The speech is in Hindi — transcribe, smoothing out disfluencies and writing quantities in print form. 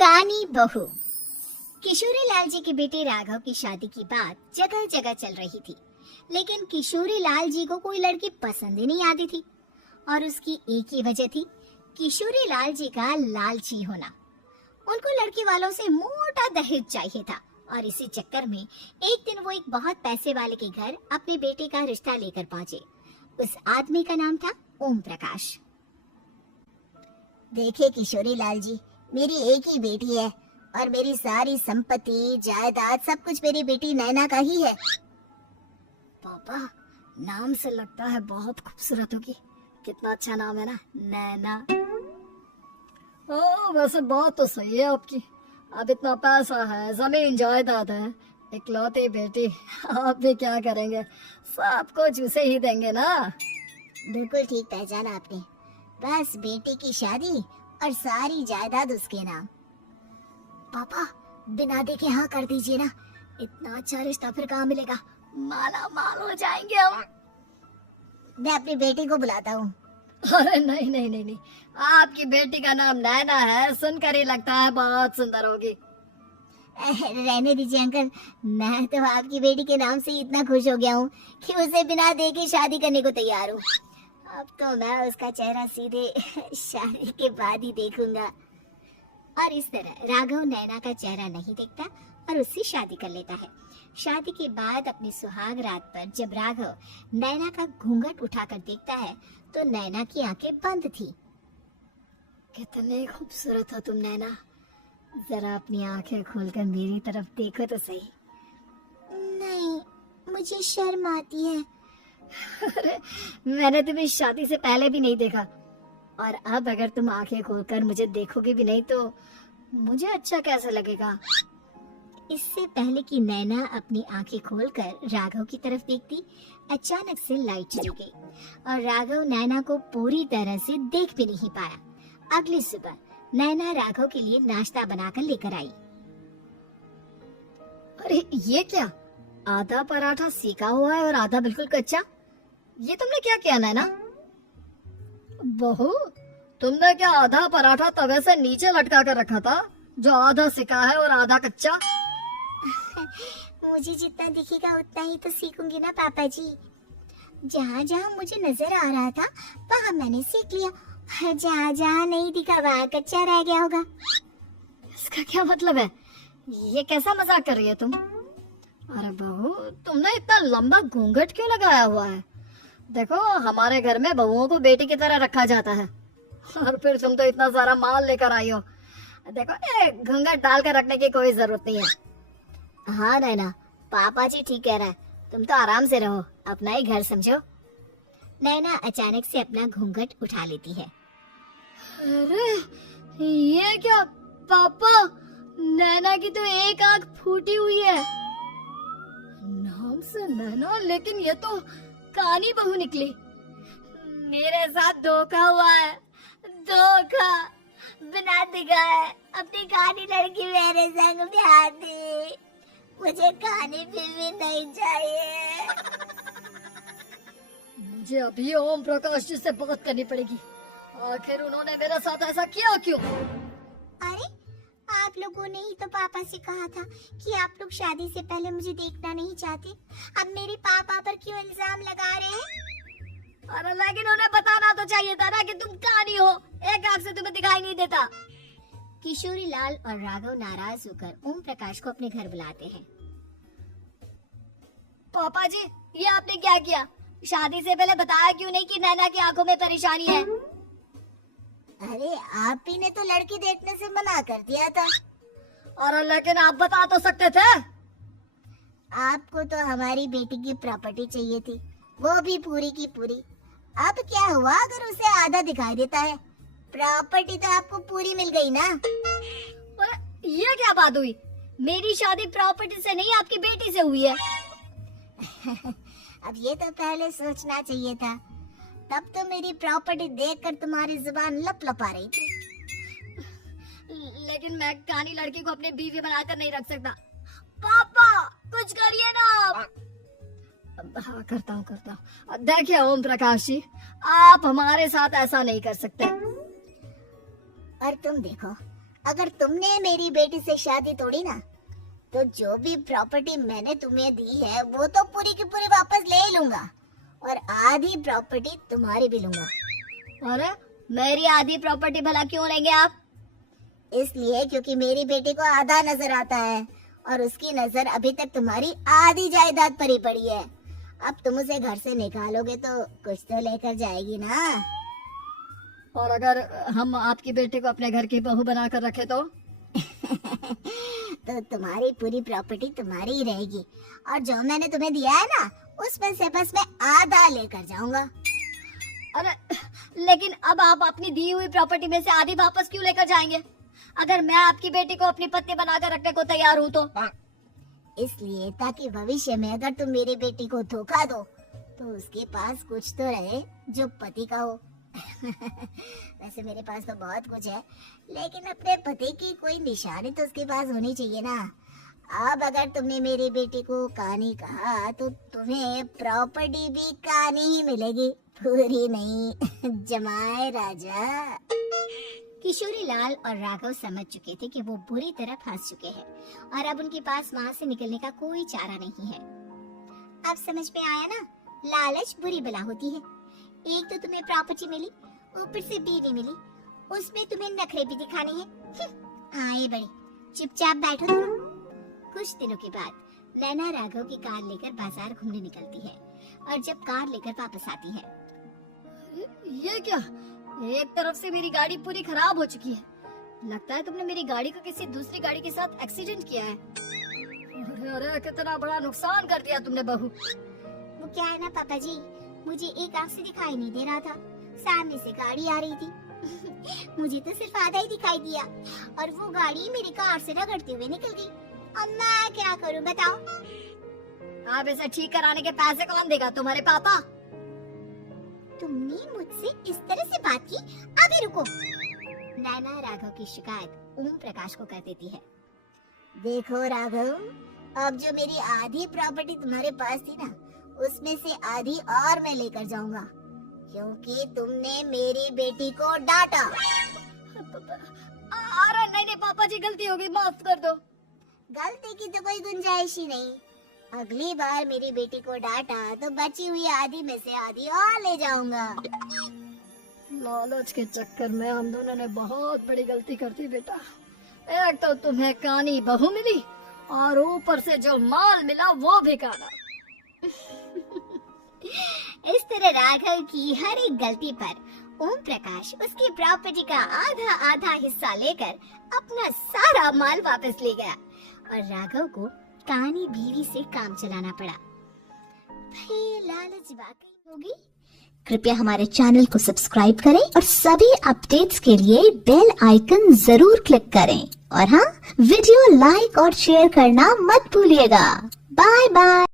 कानी बहू। किशोरी लाल जी के बेटे राघव की शादी की बात जगह जगह चल रही थी, लेकिन किशोरी लाल जी को कोई लड़की पसंद ही नहीं आती थी। और उसकी एक ही वजह थी, किशोरी लाल जी का लालची होना। उनको लड़की वालों से मोटा दहेज चाहिए था और इसी चक्कर में एक दिन वो एक बहुत पैसे वाले के घर अपने बेटे का रिश्ता लेकर पहुंचे। उस आदमी का नाम था ओम प्रकाश। देखिए किशोरी लाल जी, मेरी एक ही बेटी है और मेरी सारी संपत्ति जायदाद सब कुछ मेरी बेटी नैना का ही है। पापा, नाम से लगता है बहुत खूबसूरत होगी। कितना अच्छा नाम है ना, नैना। वैसे बात तो सही है आपकी। अब इतना पैसा है, जमीन जायदाद है, इकलौती बेटी, आप भी क्या करेंगे? सब कुछ उसे ही देंगे ना। बिल्कुल ठीक पहचाना आपने। बस बेटी की शादी और सारी जायदाद उसके नाम। पापा, बिना देखे हाँ कर दीजिए ना। इतना अच्छा रिश्ता फिर कहाँ मिलेगा? माला माल हो जाएंगे हम। मैं अपनी बेटी को बुलाता हूँ। अरे नहीं नहीं नहीं नहीं, आपकी बेटी का नाम नैना है, सुनकर ही लगता है बहुत सुंदर होगी। रहने दीजिए अंकल, मैं तो आपकी बेटी के नाम से इतना खुश हो गया हूँ कि उसे बिना देखे शादी करने को तैयार हूँ। अब तो मैं उसका चेहरा सीधे शादी के बाद ही देखूंगा। और इस तरह राघव नैना का चेहरा नहीं देखता और उससे शादी कर लेता है। शादी के बाद अपनी सुहाग रात पर जब राघव नैना का घूंघट उठाकर देखता है तो नैना की आंखें बंद थी। कितनी खूबसूरत हो तुम नैना, जरा अपनी आंखें खोलकर मेरी तरफ देखो तो सही। नहीं, मुझे शर्म आती है। अरे, मैंने तुम्हें शादी से पहले भी नहीं देखा, और अब अगर तुम आंखें खोलकर मुझे देखोगे भी नहीं तो मुझे अच्छा कैसे लगेगा? इससे पहले कि नैना अपनी आंखें खोलकर राघव की तरफ देखती, अचानक से लाइट चली गई और राघव नैना को पूरी तरह से देख भी नहीं पाया। अगली सुबह नैना राघव के लिए नाश्ता बनाकर लेकर आई। अरे ये क्या, आधा पराठा सेका हुआ है और आधा बिल्कुल कच्चा। ये तुमने क्या किया नैना? बहू, तुमने क्या आधा पराठा तवे से नीचे लटका कर रखा था, जो आधा सेका है और आधा कच्चा? मुझे जितना दिखेगा उतना ही तो सीखूंगी ना पापा जी। जहाँ जहाँ मुझे नजर आ रहा था वहाँ मैंने सीख लिया, जहाँ जहाँ नहीं दिखा वहाँ कच्चा रह गया होगा। इसका क्या मतलब है? ये कैसा मजाक कर रही है तुम? अरे बहू, तुमने इतना लंबा घूंघट क्यों लगाया हुआ है? देखो, हमारे घर में बहुओं को बेटी की तरह रखा जाता है, और फिर तुम तो इतना सारा माल लेकर आई हो। देखो, ये घूंघट डाल कर रखने की कोई जरूरत नहीं है। हाँ नैना, पापा जी ठीक कह रहा है, तुम तो आराम से रहो, अपना ही घर समझो। नैना अचानक से अपना घूंघट उठा लेती है। अरे ये क्या पापा, नैना की तो एक आंख फूटी हुई है। नाम से नैना, लेकिन ये तो कानी बहू निकली। मेरे साथ धोखा हुआ है, धोखा। बिना दिखाए अपनी कानी लड़की मेरे संग ब्याह दी। मुझे कानी बीवी नहीं चाहिए। मुझे अभी ओम प्रकाश जी से बात करनी पड़ेगी। आखिर उन्होंने मेरे साथ ऐसा किया क्यों? अरे, आप लोगों ने ही तो पापा से कहा था कि आप लोग शादी से पहले मुझे देखना नहीं चाहते। अब मेरे पापा पर क्यों इल्जाम लगा रहे हैं? अरे लेकिन उन्हें बताना तो चाहिए था ना कि तुम कानी हो, एक आंख से तुम्हें दिखाई नहीं देता। किशोरी लाल और राघव नाराज होकर ओम प्रकाश को अपने घर बुलाते हैं। पापा जी, ये आपने क्या किया? शादी से पहले बताया क्यों नहीं कि नैना की आंखों में परेशानी है? अरे, आप ही ने तो लड़की देखने से मना कर दिया था। और लेकिन आप बता तो सकते थे। आपको तो हमारी बेटी की प्रॉपर्टी चाहिए थी, वो भी पूरी की पूरी। अब क्या हुआ अगर उसे आधा दिखाई देता है? प्रॉपर्टी तो आपको पूरी मिल गई ना। और ये क्या बात हुई? मेरी शादी प्रॉपर्टी से नहीं, आपकी बेटी से हुई है। अब ये तो पहले सोचना चाहिए था, तब तो मेरी प्रॉपर्टी देखकर तुम्हारी जुबान लप लपा रही थी। लेकिन मैं कानी लड़की को अपनी बीवी बनाकर नहीं रख सकता। पापा, कुछ करिए ना आप। हाँ, करता हूँ। देखिए ओम प्रकाश जी, आप हमारे साथ ऐसा नहीं कर सकते। और तुम देखो, अगर तुमने मेरी बेटी से शादी तोड़ी ना, तो जो भी प्रॉपर्टी मैंने तुम्हें दी है वो तो पूरी की पूरी वापस ले लूंगा, और आधी प्रॉपर्टी तुम्हारी भी लूंगा। अरे मेरी आधी प्रॉपर्टी भला क्यों लेंगे आप? इसलिए क्योंकि मेरी बेटी को आधा नजर आता है और उसकी नजर अभी तक तुम्हारी आधी जायदाद पर ही पड़ी है। अब तुम उसे घर से निकालोगे तो कुछ तो लेकर जाएगी ना। और अगर हम आपकी बेटी को अपने घर की बहू बनाकर रखे तो? तो तुम्हारी पूरी प्रॉपर्टी तुम्हारी ही रहेगी, और जो मैंने तुम्हें दिया है ना, उसमें से बस मैं आधा लेकर जाऊंगा। अरे लेकिन अब आप अपनी दी हुई प्रॉपर्टी में से आधी वापस क्यों लेकर जाएंगे? अगर मैं आपकी बेटी को अपनी पत्नी बनाकर रखने को तैयार हूँ तो? इसलिए ताकि भविष्य में अगर तुम मेरी बेटी को धोखा दो तो उसके पास कुछ तो रहे जो पति का हो। वैसे मेरे पास तो बहुत कुछ है, लेकिन अपने पति की कोई निशानी तो उसके पास होनी चाहिए ना। अब अगर तुमने मेरी बेटी को कहानी कहा तो तुम्हें प्रॉपर्टी भी कहानी ही मिलेगी, पूरी नहीं। जमाए राजा। किशोरी लाल और राघव समझ चुके थे कि वो बुरी तरह फंस चुके हैं और अब उनके पास वहाँ से निकलने का कोई चारा नहीं है। अब समझ में आया ना, लालच बुरी बला होती है। एक तो तुम्हें प्रॉपर्टी मिली, ऊपर से बीवी मिली, उसमें तुम्हें नखरे भी दिखाने हैं। आए बड़ी, चुपचाप बैठो तुम। कुछ दिनों के बाद नैना राघव की कार लेकर बाजार घूमने निकलती है और जब कार लेकर वापस आती है, ये क्या? एक तरफ से मेरी गाड़ी पूरी खराब हो चुकी है। लगता है तुमने मेरी गाड़ी का किसी दूसरी गाड़ी के साथ एक्सीडेंट किया है। अरे कितना बड़ा नुकसान कर दिया तुमने बहू। वो क्या है ना पापा जी, मुझे एक आंख से दिखाई नहीं दे रहा था, सामने से गाड़ी आ रही थी। मुझे तो सिर्फ आधा ही दिखाई दिया और वो गाड़ी मेरी कार से रगड़ते हुए निकल गई। अब मैं क्या करूं बताओ? अब इसे ठीक कराने के पैसे कौन देगा? तुम्हारे पापा। तुमने मुझसे इस तरह से बात की? अभी रुको। नैना राघव की शिकायत ओम प्रकाश को कर देती है। देखो राघव, अब जो मेरी आधी प्रॉपर्टी तुम्हारे पास थी ना, उसमें से आधी और मैं लेकर जाऊंगा, क्योंकि तुमने मेरी बेटी को डांटा। अरे नहीं पापा जी, गलती हो गई, माफ कर दो। गलती की तो कोई गुंजाइश ही नहीं। अगली बार मेरी बेटी को डांटा तो बची हुई आधी में से आधी और ले जाऊंगा। लालच के चक्कर में हम दोनों ने बहुत बड़ी गलती कर दी बेटा। एक तो तुम्हें कानी बहू मिली और ऊपर से जो माल मिला वो भी काना। इस तरह राघव की हर एक गलती पर ओम प्रकाश उसकी प्रॉपर्टी का आधा आधा हिस्सा लेकर अपना सारा माल वापस ले गया और राघव को कानी बीवी से काम चलाना पड़ा। भाई लालच वाकई होगी। कृपया हमारे चैनल को सब्सक्राइब करें और सभी अपडेट्स के लिए बेल आइकन जरूर क्लिक करें, और हाँ, वीडियो लाइक और शेयर करना मत भूलिएगा। Bye bye.